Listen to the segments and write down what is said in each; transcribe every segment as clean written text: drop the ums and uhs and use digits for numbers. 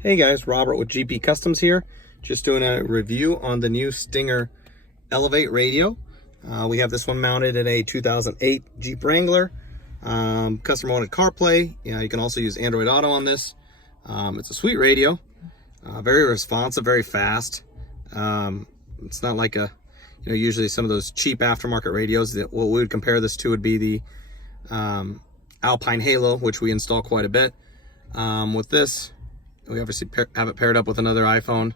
Hey guys, Robert with GP Customs here. Just doing a review on the new Stinger Elev8 radio. We have this one mounted in a 2008 Jeep Wrangler. Customer wanted CarPlay. You can also use Android Auto on this. It's a sweet radio. Very responsive, very fast. It's not like usually some of those cheap aftermarket radios. That what we would compare this to would be the Alpine Halo, which we install quite a bit. With this, we obviously have it paired up with another iPhone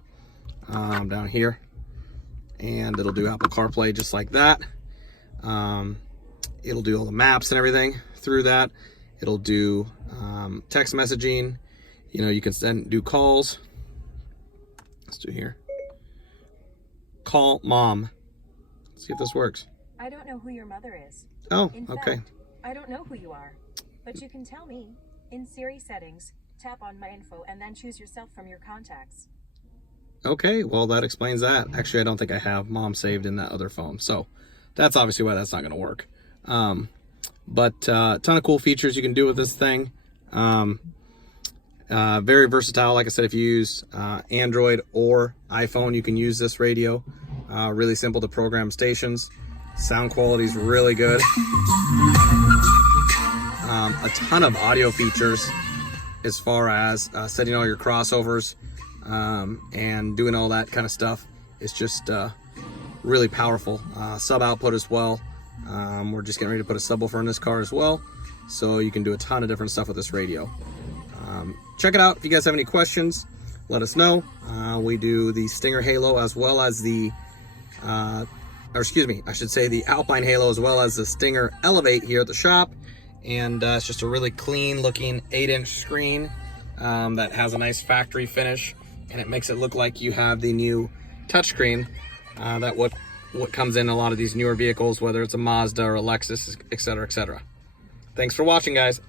down here, and it'll do Apple CarPlay just like that. It'll do all the maps and everything through that. It'll do text messaging. You can do calls. Let's do here. Call mom. Let's see if this works. I don't know who your mother is. Oh, In okay. fact, I don't know who you are, but you can tell me. In Siri settings, tap on my info and then choose yourself from your contacts. Okay, well that explains that. Actually, I don't think I have mom saved in that other phone, so that's obviously why that's not going to work. But a ton of cool features you can do with this thing. Very versatile. Like I said, if you use Android or iPhone, you can use this radio. Really simple to program stations. Sound quality is really good. A ton of audio features as far as setting all your crossovers and doing all that kind of stuff. It's just really powerful. Sub output as well. We're just getting ready to put a subwoofer in this car as well, so you can do a ton of different stuff with this radio. Check it out. If you guys have any questions, let us know. We do the Stinger Halo as well as the the Alpine Halo as well as the Stinger Elev8 here at the shop. And it's just a really clean looking 8-inch screen that has a nice factory finish, and it makes it look like you have the new touchscreen that what comes in a lot of these newer vehicles, whether it's a Mazda or a Lexus, etc., etc. Thanks for watching, guys.